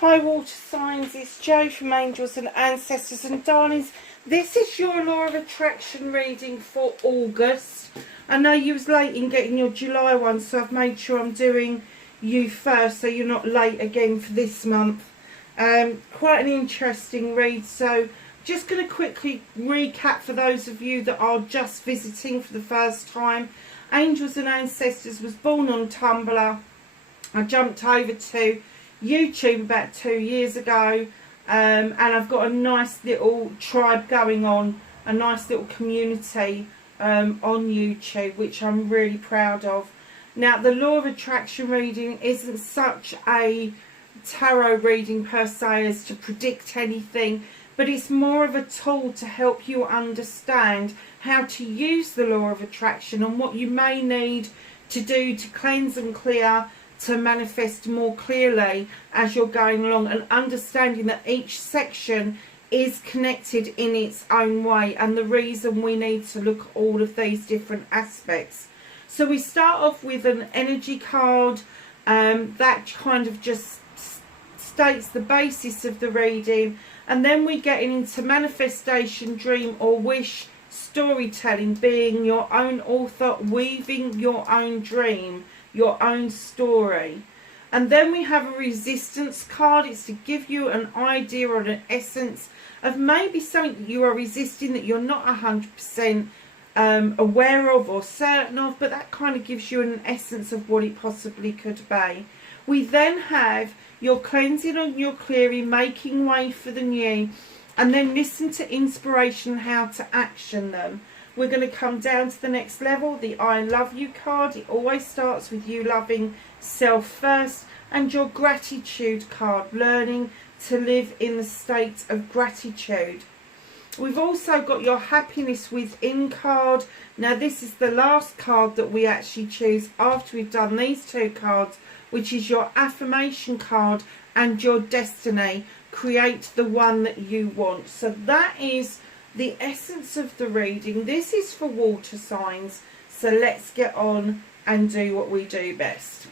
Hi water signs, it's Jo from Angels and Ancestors, and darlings, this is your law of attraction reading for August. I know you was late in getting your July one, so I've made sure I'm doing you first so you're not late again for this month. Quite an interesting read, so just going to quickly recap for those of you that are just visiting for the first time. Angels and Ancestors was born on Tumblr. I jumped over to YouTube about 2 years ago, and I've got a nice little tribe going on, a nice little community on YouTube, which I'm really proud of. Now, the law of attraction reading isn't such a tarot reading per se as to predict anything, but it's more of a tool to help you understand how to use the law of attraction and what you may need to do to cleanse and clear, to manifest more clearly as you're going along, and understanding that each section is connected in its own way, and the reason we need to look at all of these different aspects. So we start off with an energy card that kind of just states the basis of the reading, and then we get into manifestation, dream or wish, storytelling, being your own author, weaving your own dream, your own story. And then we have a resistance card. It's to give you an idea or an essence of maybe something that you are resisting, that you're not 100% aware of or certain of, but that kind of gives you an essence of what it possibly could be. We then have your cleansing and your clearing, making way for the new, and then listen to inspiration, how to action them. We're going to come down to the next level, the I love you card. It always starts with you loving self first. And your gratitude card, learning to live in the state of gratitude. We've also got your happiness within card. Now this is the last card that we actually choose after we've done these two cards, which is your affirmation card and your destiny. Create the one that you want. So that is the essence of the reading. This is for water signs, so let's get on and do what we do best.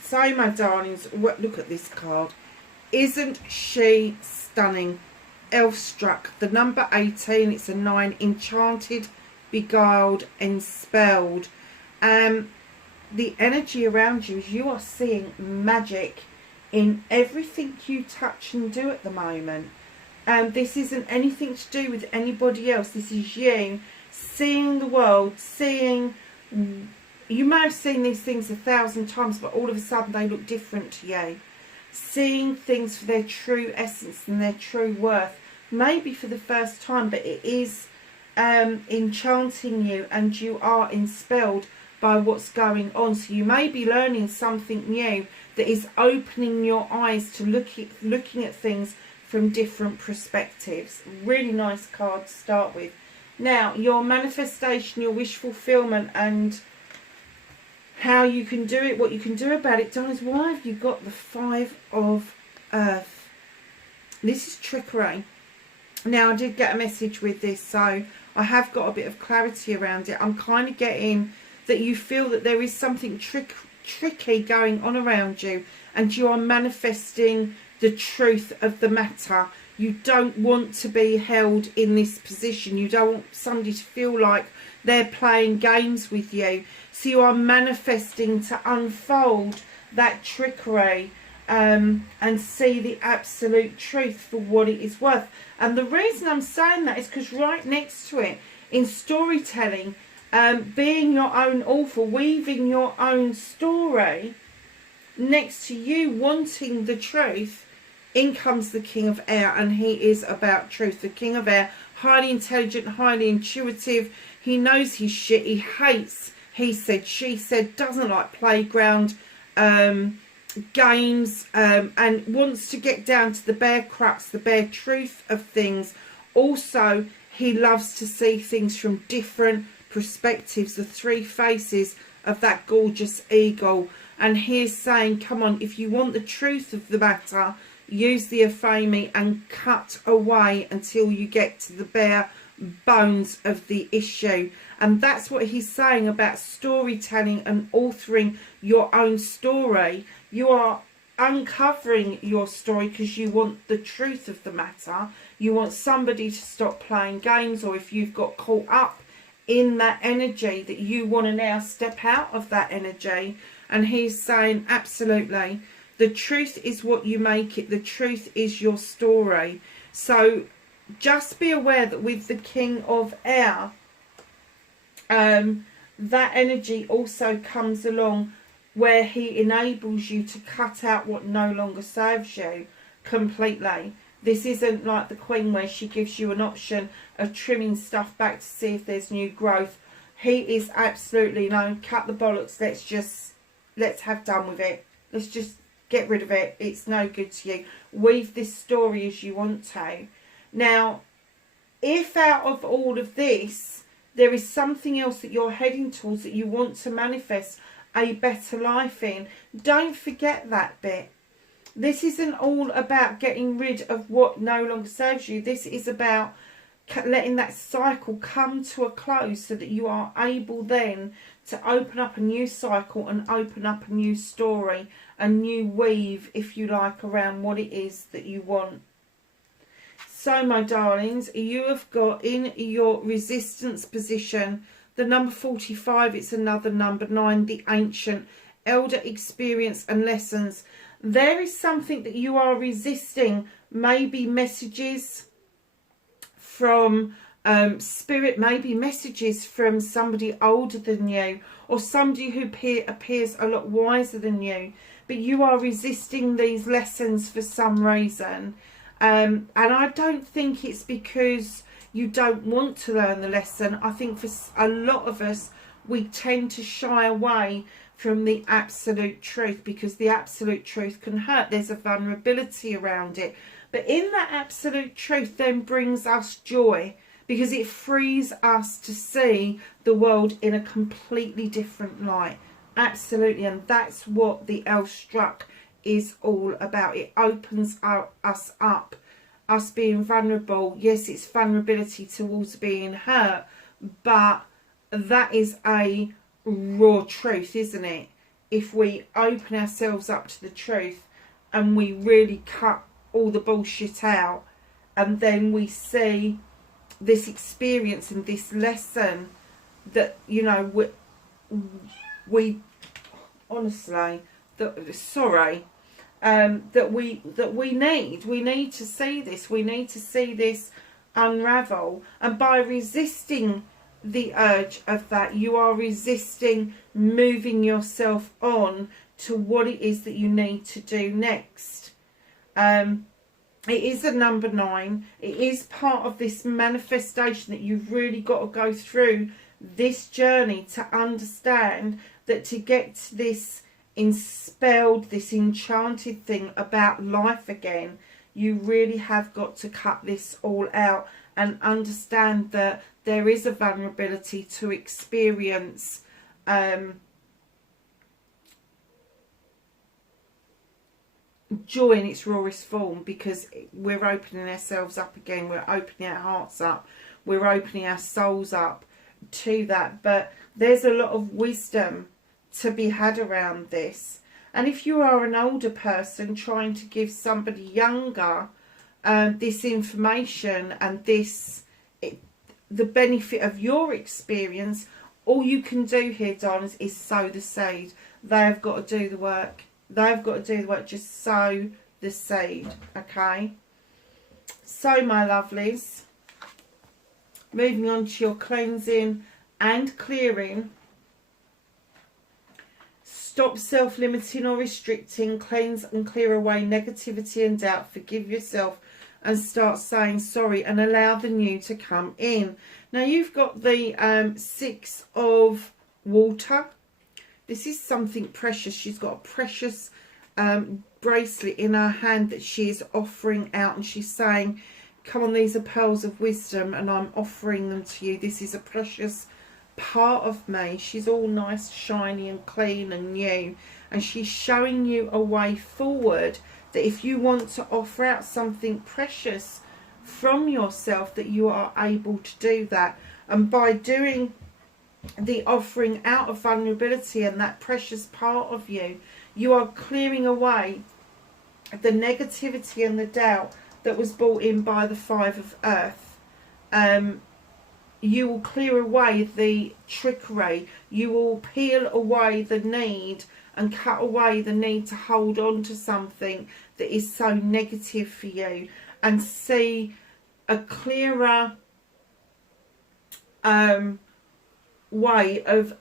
So my darlings, look at this card. Isn't she stunning? Elf struck, the number 18, it's a 9, enchanted, beguiled, enspelled. The energy around you is you are seeing magic in everything you touch and do at the moment. This isn't anything to do with anybody else. This is you seeing the world, seeing, you may have seen these things 1,000 times, but all of a sudden they look different to you. Seeing things for their true essence and their true worth, maybe for the first time, but it is enchanting you, and you are enspelled by what's going on. So you may be learning something new that is opening your eyes to looking at things from different perspectives. Really nice card to start with. Now, your manifestation, your wish fulfillment, and how you can do it, what you can do about it. Darlings, why have you got the 5 of Earth? This is trickery. Now, I did get a message with this, so I have got a bit of clarity around it. I'm kind of getting that you feel that there is something tricky going on around you, and you are manifesting the truth of the matter. You don't want to be held in this position. You don't want somebody to feel like they're playing games with you. So you are manifesting to unfold that trickery and see the absolute truth for what it is worth. And the reason I'm saying that is because right next to it, in storytelling, being your own author, weaving your own story, next to you wanting the truth, in comes the King of Air, and he is about truth. The King of Air, highly intelligent, highly intuitive. He knows his shit. He hates he said, she said, doesn't like playground games, and wants to get down to the bare crux, the bare truth of things. Also, he loves to see things from different perspectives, the 3 faces of that gorgeous eagle. And he's saying, come on, if you want the truth of the matter, use the Afami and cut away until you get to the bare bones of the issue. And that's what he's saying about storytelling and authoring your own story. You are uncovering your story because you want the truth of the matter. You want somebody to stop playing games, or if you've got caught up in that energy, that you want to now step out of that energy. And he's saying, absolutely, the truth is what you make it. The truth is your story. So just be aware that with the King of Air, that energy also comes along where he enables you to cut out what no longer serves you completely. This isn't like the Queen where she gives you an option of trimming stuff back to see if there's new growth. He is absolutely, no, cut the bollocks, let's have done with it. Let's just get rid of it. It's no good to you. Weave this story as you want to. Now, if out of all of this, there is something else that you're heading towards, that you want to manifest a better life in, don't forget that bit. This isn't all about getting rid of what no longer serves you. This is about letting that cycle come to a close so that you are able then to open up a new cycle and open up a new story, a new weave, if you like, around what it is that you want. So, my darlings, you have got in your resistance position the number 45. It's another number 9, the ancient, elder experience and lessons. There is something that you are resisting, maybe messages from spirit, maybe messages from somebody older than you, or somebody who appears a lot wiser than you, but you are resisting these lessons for some reason. And I don't think it's because you don't want to learn the lesson. I think for a lot of us, we tend to shy away from the absolute truth because the absolute truth can hurt. There's a vulnerability around it. But in that absolute truth then brings us joy, because it frees us to see the world in a completely different light. Absolutely. And that's what the L struck is all about. It opens us up, us being vulnerable. Yes, it's vulnerability towards being hurt, but that is a raw truth, isn't it? If we open ourselves up to the truth and we really cut all the bullshit out, and then we see this experience and this lesson that, you know, we honestly, that we need to see this. We need to see this unravel. And by resisting the urge of that, you are resisting moving yourself on to what it is that you need to do next. It is a number 9. It is part of this manifestation that you've really got to go through this journey to understand that to get to this enspelled, this enchanted thing about life again, you really have got to cut this all out and understand that there is a vulnerability to experience joy in its rawest form, because we're opening ourselves up again, we're opening our hearts up, we're opening our souls up to that. But there's a lot of wisdom to be had around this. And if you are an older person trying to give somebody younger this information and the benefit of your experience, all you can do here, darlings, is sow the seed. They have got to do the work. They've got to do the work. Just sow the seed, okay? So, my lovelies, moving on to your cleansing and clearing. Stop self-limiting or restricting. Cleanse and clear away negativity and doubt. Forgive yourself and start saying sorry, and allow the new to come in. Now, you've got the 6 of water. This is something precious. She's got a precious bracelet in her hand that she is offering out, and she's saying, come on, these are pearls of wisdom and I'm offering them to you. This is a precious part of me. She's all nice, shiny and clean and new, and she's showing you a way forward, that if you want to offer out something precious from yourself, that you are able to do that. And by doing the offering out of vulnerability and that precious part of you, you are clearing away the negativity and the doubt that was brought in by the Five of Earth. You will clear away the trickery. You will peel away the need and cut away the need to hold on to something that is so negative for you, and see a clearer way of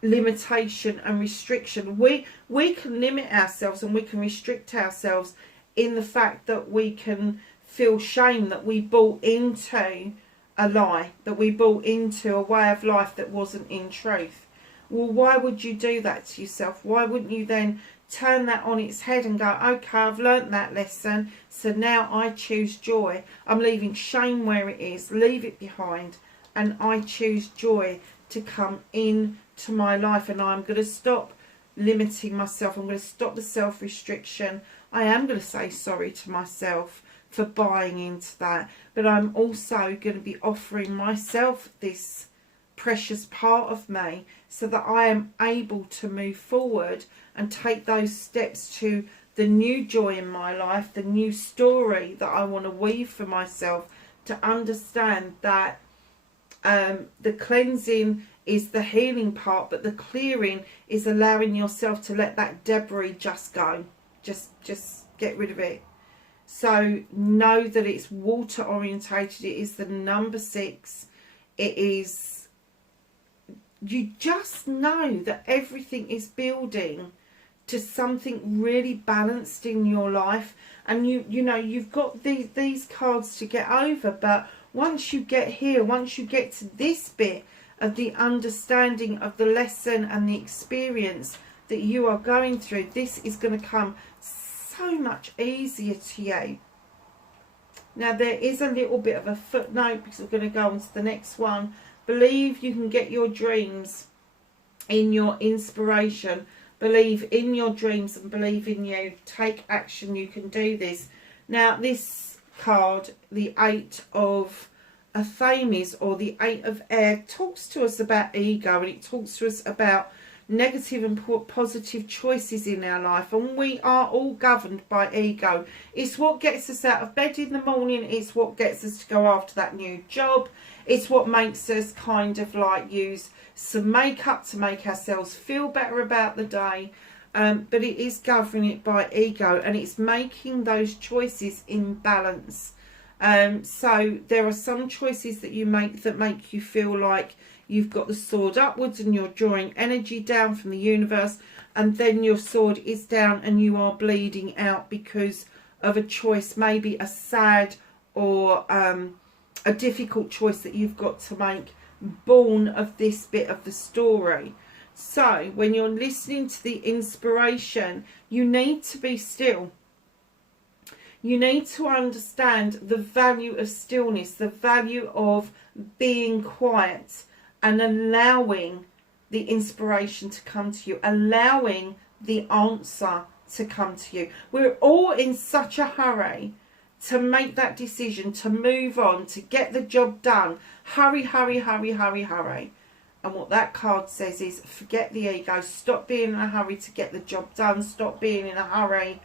limitation and restriction. We can limit ourselves and we can restrict ourselves in the fact that we can feel shame that we bought into a lie, that we bought into a way of life that wasn't in truth. Well, why would you do that to yourself? Why wouldn't you then turn that on its head and go, okay, I've learnt that lesson, so now I choose joy. I'm leaving shame where it is, leave it behind, and I choose joy to come in to my life. And I'm going to stop limiting myself. I'm going to stop the self-restriction. I am going to say sorry to myself for buying into that, but I'm also going to be offering myself this precious part of me so that I am able to move forward and take those steps to the new joy in my life, the new story that I want to weave for myself, to understand that the cleansing is the healing part, but the clearing is allowing yourself to let that debris just go. Just get rid of it. So know that it's water orientated. It is the number 6. It is, you just know that everything is building to something really balanced in your life. And you know, you've got these cards to get over, but once you get here, once you get to this bit of the understanding of the lesson and the experience that you are going through, this is going to come so much easier to you. Now there is a little bit of a footnote because we're going to go on to the next one. Believe you can get your dreams in your inspiration. Believe in your dreams and believe in you. Take action. You can do this. Now this card, the 8 of Athames, or the 8 of Air, talks to us about ego, and it talks to us about negative and positive choices in our life, and we are all governed by ego. It's what gets us out of bed in the morning. It's what gets us to go after that new job. It's what makes us kind of like use some makeup to make ourselves feel better about the day, but it is governing it by ego, and it's making those choices in balance. So there are some choices that you make that make you feel like you've got the sword upwards and you're drawing energy down from the universe, and then your sword is down and you are bleeding out because of a choice, maybe a sad or a difficult choice that you've got to make, born of this bit of the story. So when you're listening to the inspiration, you need to be still. You need to understand the value of stillness, the value of being quiet and allowing the inspiration to come to you, allowing the answer to come to you. We're all in such a hurry to make that decision, to move on, to get the job done. Hurry, hurry, hurry, hurry, hurry. And what that card says is forget the ego. Stop being in a hurry to get the job done. Stop being in a hurry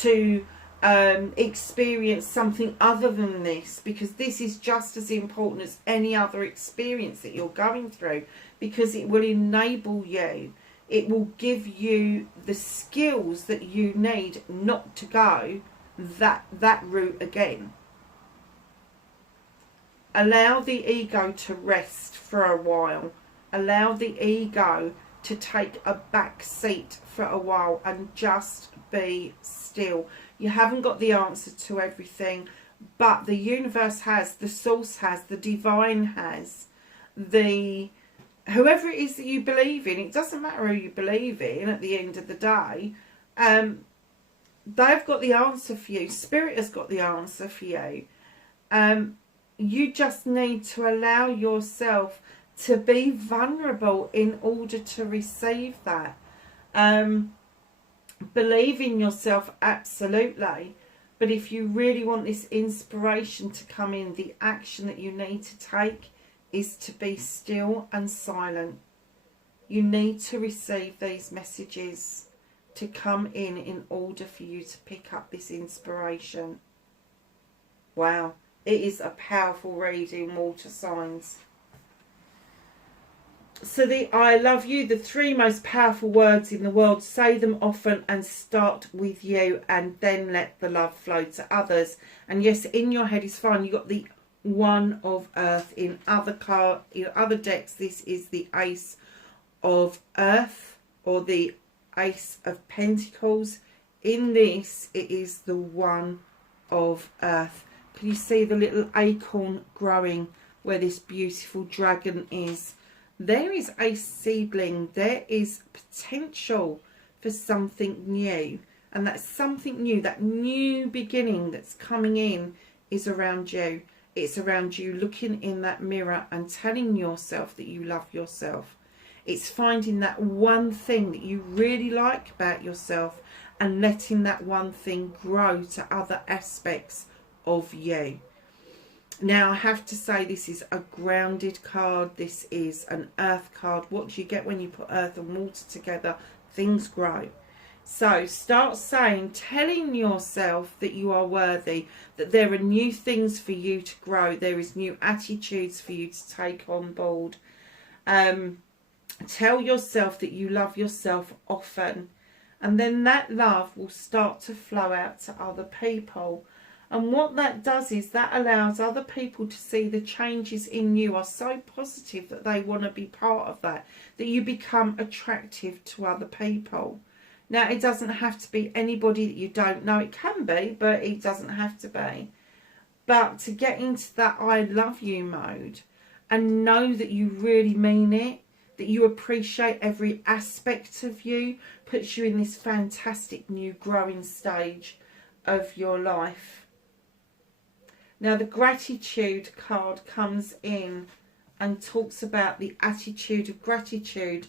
to experience something other than this, because this is just as important as any other experience that you're going through, because it will enable you, it will give you the skills that you need not to go that route again. Allow the ego to rest for a while. Allow the ego to take a back seat for a while and just be still. You haven't got the answer to everything, but the universe has, the source has, the divine has, the whoever it is that you believe in. It doesn't matter who you believe in at the end of the day. They've got the answer for you. Spirit has got the answer for you. You just need to allow yourself to be vulnerable in order to receive that. Believe in yourself, absolutely. But if you really want this inspiration to come in, the action that you need to take is to be still and silent. You need to receive these messages to come in order for you to pick up this inspiration. Wow, it is a powerful reading, water signs. So the I love you, the 3 most powerful words in the world, say them often and start with you, and then let the love flow to others. And yes, in your head is fine. You got the 1 of Earth. In other decks, this is the Ace of Earth or the Ace of Pentacles. In this, it is the 1 of Earth. Can you see the little acorn growing where this beautiful dragon is? There is a seedling. There is potential for something new. And that something new, that new beginning that's coming in, is around you. It's around you looking in that mirror and telling yourself that you love yourself. It's finding that one thing that you really like about yourself and letting that one thing grow to other aspects of you. Now, I have to say, this is a grounded card. This is an earth card. What do you get when you put earth and water together? Things grow. So start saying, telling yourself that you are worthy, that there are new things for you to grow. There is new attitudes for you to take on board. Tell yourself that you love yourself often. And then that love will start to flow out to other people. And what that does is that allows other people to see the changes in you are so positive that they want to be part of that, that you become attractive to other people. Now, it doesn't have to be anybody that you don't know. It can be, but it doesn't have to be. But to get into that I love you mode and know that you really mean it, that you appreciate every aspect of you, puts you in this fantastic new growing stage of your life. Now, the gratitude card comes in and talks about the attitude of gratitude,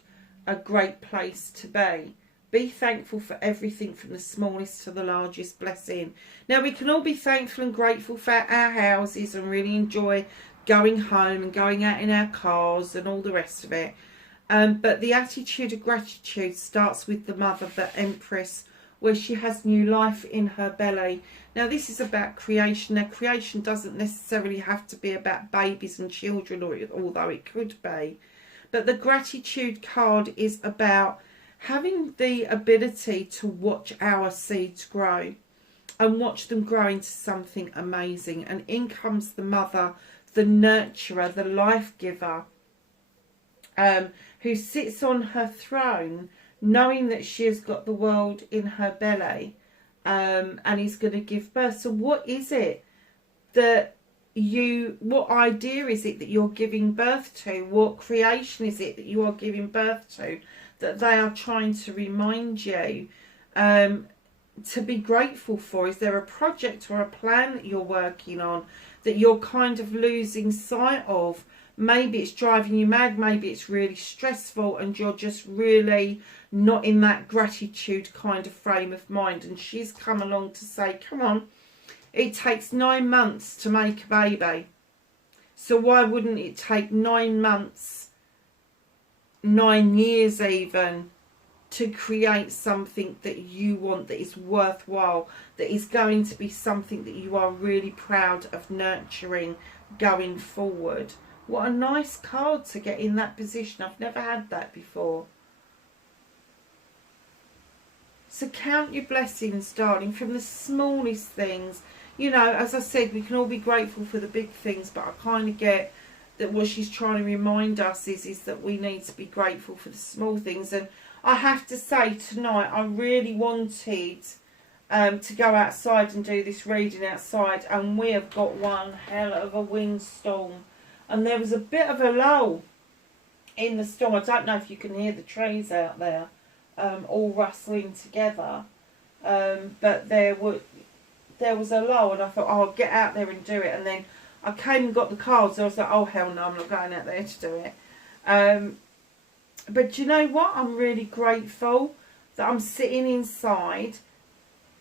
a great place to be. Be thankful for everything from the smallest to the largest blessing. Now, we can all be thankful and grateful for our houses and really enjoy going home and going out in our cars and all the rest of it. But the attitude of gratitude starts with the mother, the Empress, where she has new life in her belly. Now, this is about creation. Now, creation doesn't necessarily have to be about babies and children, although it could be. But the gratitude card is about having the ability to watch our seeds grow and watch them grow into something amazing. And in comes the mother, the nurturer, the life giver, who sits on her throne, knowing that she has got the world in her belly, and is going to give birth. So what is it that what idea is it that you're giving birth to? What creation is it that you are giving birth to, that they are trying to remind you to be grateful for? Is there a project or a plan that you're working on that you're kind of losing sight of? Maybe it's driving you mad, maybe it's really stressful and you're just really not in that gratitude kind of frame of mind. And she's come along to say, come on, it takes 9 months to make a baby. So why wouldn't it take 9 months, 9 years even, to create something that you want, that is worthwhile, that is going to be something that you are really proud of nurturing going forward? What a nice card to get in that position. I've never had that before. So count your blessings, darling, from the smallest things. You know, as I said, we can all be grateful for the big things, but I kind of get that what she's trying to remind us is that we need to be grateful for the small things. And I have to say, tonight, I really wanted to go outside and do this reading outside, and we have got one hell of a windstorm. And there was a bit of a lull in the storm. I don't know if you can hear the trees out there all rustling together. But there was a lull, and I thought, oh, I'll get out there and do it. And then I came and got the cards. And I was like, oh, hell no, I'm not going out there to do it. But you know what? I'm really grateful that I'm sitting inside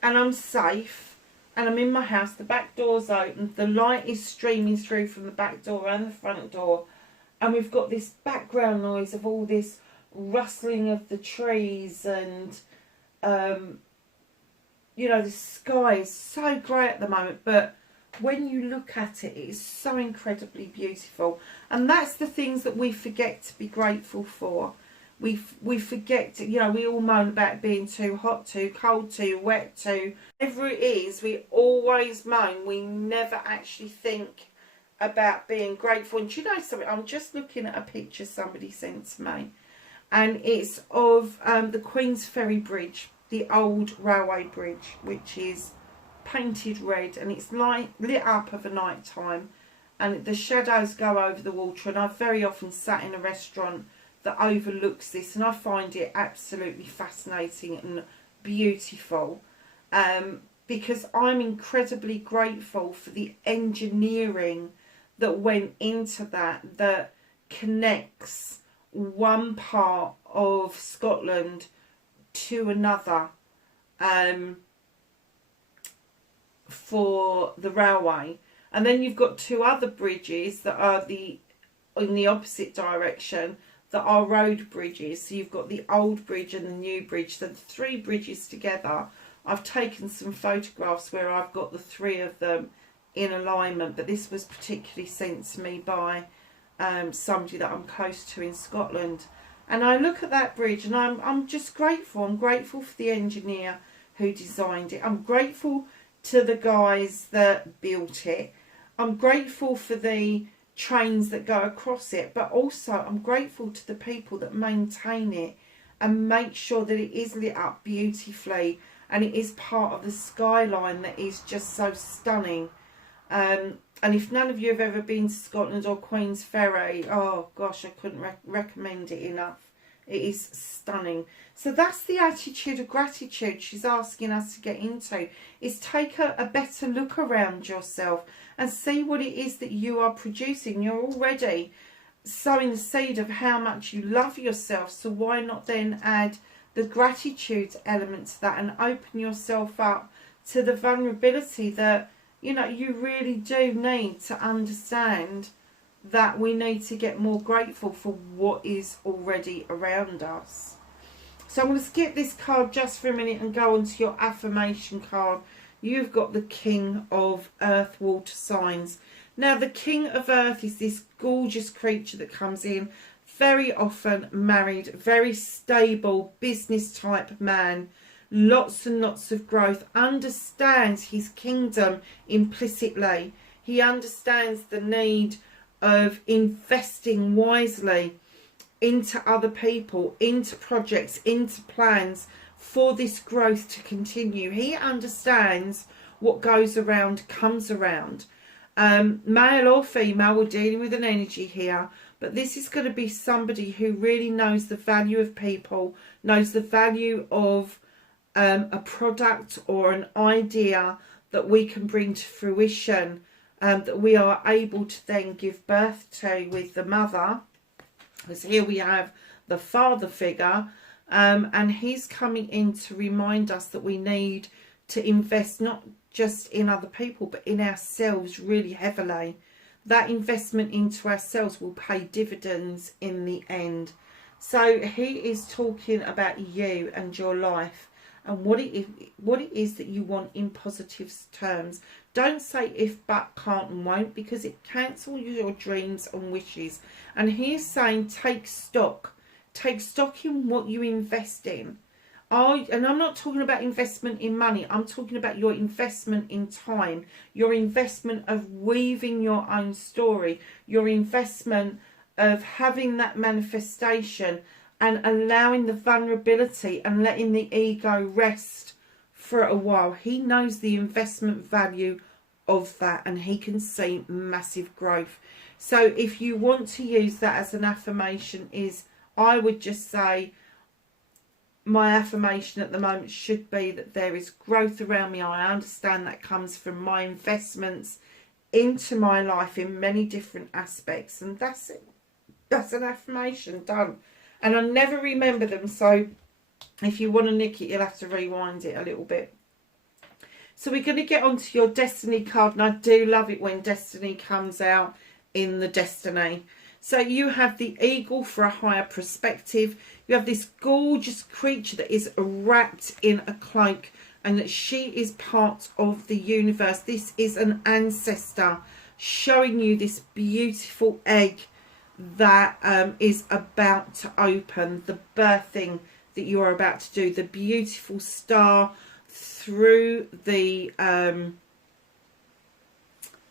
and I'm safe. And I'm in my house, the back door's open, the light is streaming through from the back door and the front door. And we've got this background noise of all this rustling of the trees and you know, the sky is so grey at the moment, but when you look at it, it is so incredibly beautiful. And that's the things that we forget to be grateful for. We forget to, you know, we all moan about being too hot, too cold, too wet, too whatever it is. We always moan. We never actually think about being grateful. And do you know something? I'm just looking at a picture somebody sent to me, and it's of the Queen's Ferry Bridge, the old railway bridge, which is painted red, and it's lit up of a night time, and the shadows go over the water. And I've very often sat in a restaurant that overlooks this, and I find it absolutely fascinating and beautiful, because I'm incredibly grateful for the engineering that went into that connects one part of Scotland to another, for the railway. And then you've got two other bridges that are in the opposite direction, that are road bridges. So you've got the old bridge and the new bridge, so the three bridges together. I've taken some photographs where I've got the three of them in alignment, but this was particularly sent to me by somebody that I'm close to in Scotland. And I look at that bridge and I'm just grateful. I'm grateful for the engineer who designed it. I'm grateful to the guys that built it. I'm grateful for the trains that go across it, but also I'm grateful to the people that maintain it and make sure that it is lit up beautifully, and it is part of the skyline that is just so stunning. And if none of you have ever been to Scotland or Queen's Ferry, oh gosh, I couldn't recommend it enough. It is stunning. So that's the attitude of gratitude she's asking us to get into, is take a better look around yourself and see what it is that you are producing. You're already sowing the seed of how much you love yourself, so why not then add the gratitude element to that and open yourself up to the vulnerability that, you know, you really do need to understand that we need to get more grateful for what is already around us. So I'm going to skip this card just for a minute and go on to your affirmation card. You've got the King of Earth Water signs. Now the King of Earth is this gorgeous creature that comes in, very often married, very stable, business type man, lots and lots of growth, understands his kingdom implicitly. He understands the need of investing wisely into other people, into projects, into plans for this growth to continue. He understands what goes around comes around. Male or female, we're dealing with an energy here, but this is going to be somebody who really knows the value of people, knows the value of a product or an idea that we can bring to fruition, that we are able to then give birth to with the mother. Because here we have the father figure, and he's coming in to remind us that we need to invest not just in other people but in ourselves really heavily. That investment into ourselves will pay dividends in the end. So he is talking about you and your life and what it is that you want in positive terms. Don't say if, but, can't and won't, because it cancels your dreams and wishes. And he's saying take stock. Take stock in what you invest in. And I'm not talking about investment in money. I'm talking about your investment in time. Your investment of weaving your own story. Your investment of having that manifestation and allowing the vulnerability and letting the ego rest for a while. He knows the investment value of that, and he can see massive growth. So if you want to use that as an affirmation, I would just say my affirmation at the moment should be that there is growth around me. I understand that comes from my investments into my life in many different aspects, and that's it. That's an affirmation done. And I never remember them, so if you want to nick it, you'll have to rewind it a little bit. So we're going to get onto your destiny card, and I do love it when destiny comes out in the destiny. So you have the eagle for a higher perspective. You have this gorgeous creature that is wrapped in a cloak, and that she is part of the universe. This is an ancestor showing you this beautiful egg that is about to open, the birthing that you are about to do, the beautiful star through the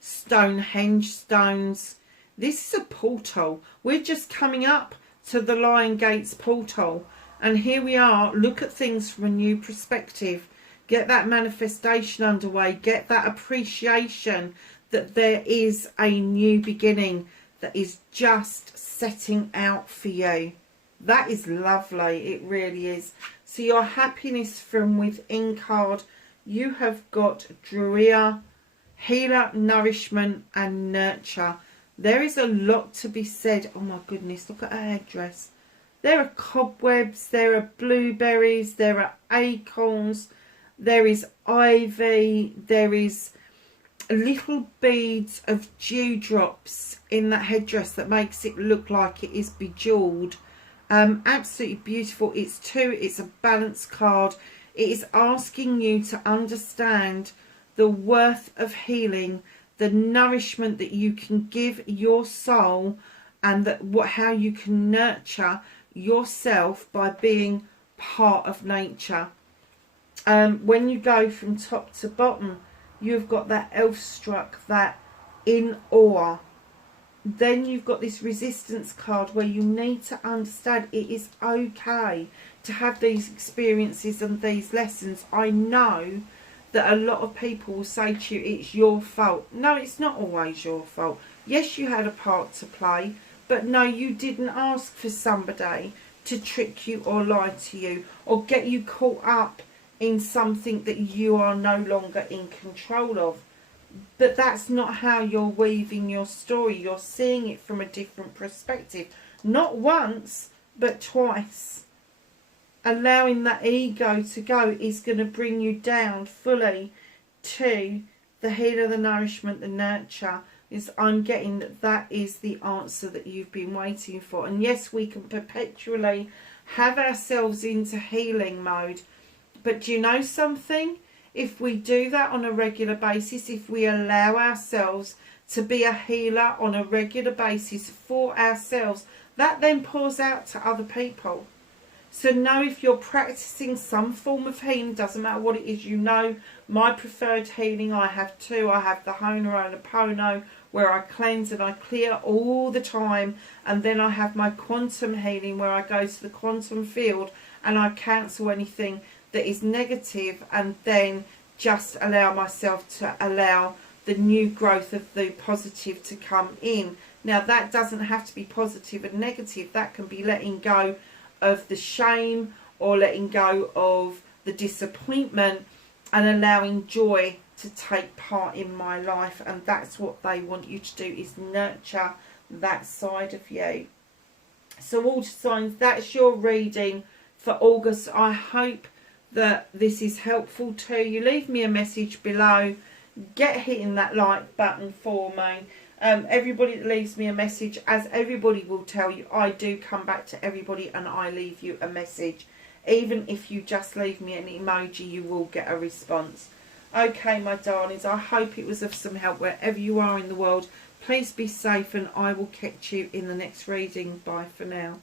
Stonehenge stones. This is a portal. We're just coming up to the Lion Gates portal, and here we are. Look at things from a new perspective. Get that manifestation underway. Get that appreciation that there is a new beginning that is just setting out for you. That is lovely. It really is. So your happiness from within card, you have got Druia, healer, nourishment and nurture. There is a lot to be said. Oh my goodness, look at her headdress. There are cobwebs, there are blueberries, there are acorns, there is ivy, there is little beads of dewdrops in that headdress that makes it look like it is bejeweled. Absolutely beautiful. It's two, it's a balance card. It is asking you to understand the worth of healing, the nourishment that you can give your soul, and that how you can nurture yourself by being part of nature. When you go from top to bottom, you've got that elf struck, that in awe. Then you've got this resistance card where you need to understand it is okay to have these experiences and these lessons. I know that a lot of people will say to you, it's your fault. No, it's not always your fault. Yes, you had a part to play, but no, you didn't ask for somebody to trick you or lie to you or get you caught up in something that you are no longer in control of. But that's not how you're weaving your story. You're seeing it from a different perspective. Not once, but twice. Allowing that ego to go is going to bring you down fully to the healer, the nourishment, the nurture. I'm getting that is the answer that you've been waiting for. And yes, we can perpetually have ourselves into healing mode. But do you know something? If we do that on a regular basis, if we allow ourselves to be a healer on a regular basis for ourselves, that then pours out to other people. So know if you're practicing some form of healing, doesn't matter what it is, you know my preferred healing, I have two. I have the Ho'oponopono, where I cleanse and I clear all the time. And then I have my quantum healing, where I go to the quantum field and I cancel anything that is negative, and then just allow myself to allow the new growth of the positive to come in. Now that doesn't have to be positive and negative. That can be letting go of the shame or letting go of the disappointment and allowing joy to take part in my life. And that's what they want you to do, is nurture that side of you. So water signs, that's your reading for August. I hope that this is helpful to you. Leave me a message below. Get hitting that like button for me. Everybody that leaves me a message, as everybody will tell you, I do come back to everybody and I leave you a message. Even if you just leave me an emoji, you will get a response. Okay, my darlings, I hope it was of some help wherever you are in the world. Please be safe, and I will catch you in the next reading. Bye for now.